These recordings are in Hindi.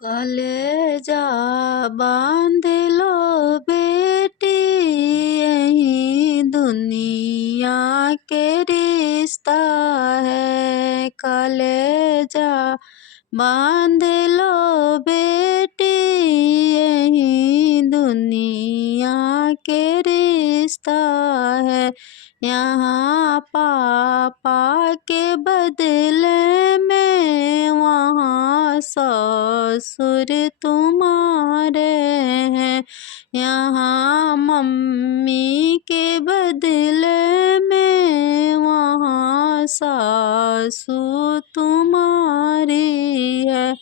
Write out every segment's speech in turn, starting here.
कलेजा बांध लो बेटी, यही दुनिया के रिश्ता है। कलेजा बांध लो बेटी, यही दुनिया के रिश्ता है। यहाँ पापा के बदले में वहाँ ससुर तुम्हारे हैं। यहाँ मम्मी के बदले में वहाँ सासू तुम्हारी है।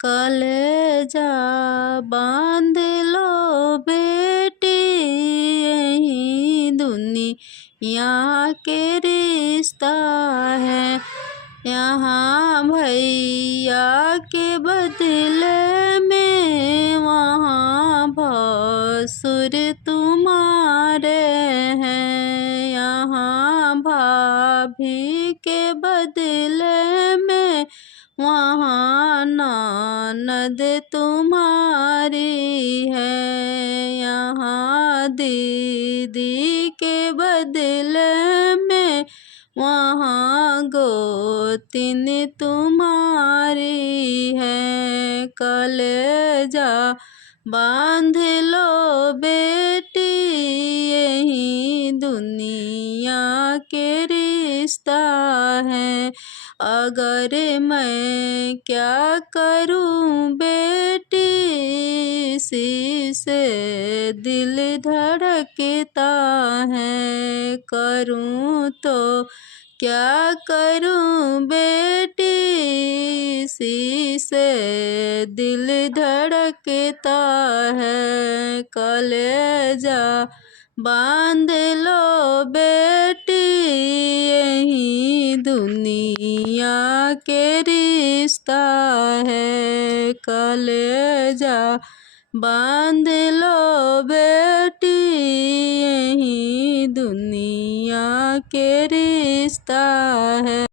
कलेजा बांध लो बेटी, यही दुनिया के रिश्ता है। यहाँ भैया के बदले में वहाँ भसुर तुम्हारे हैं। यहाँ भाभी के बदले में वहाँ ननद तुम्हारी है। यहाँ दीदी के बदले में वहाँ गोतिन तुम्हारी है। कलेजा बांध लो बेटी, यही दुनिया के रिश्ता है। अगर मैं क्या करूं बेटी, इसी से दिल धड़कता है। करूं तो क्या करूं बेटी, इसी से दिल धड़कता है। कलेजा बांध लो बेटी, यही दुनिया के रिश्ता है। कलेजा बांध लो बेटी, यही दुनिया के रिश्ता है।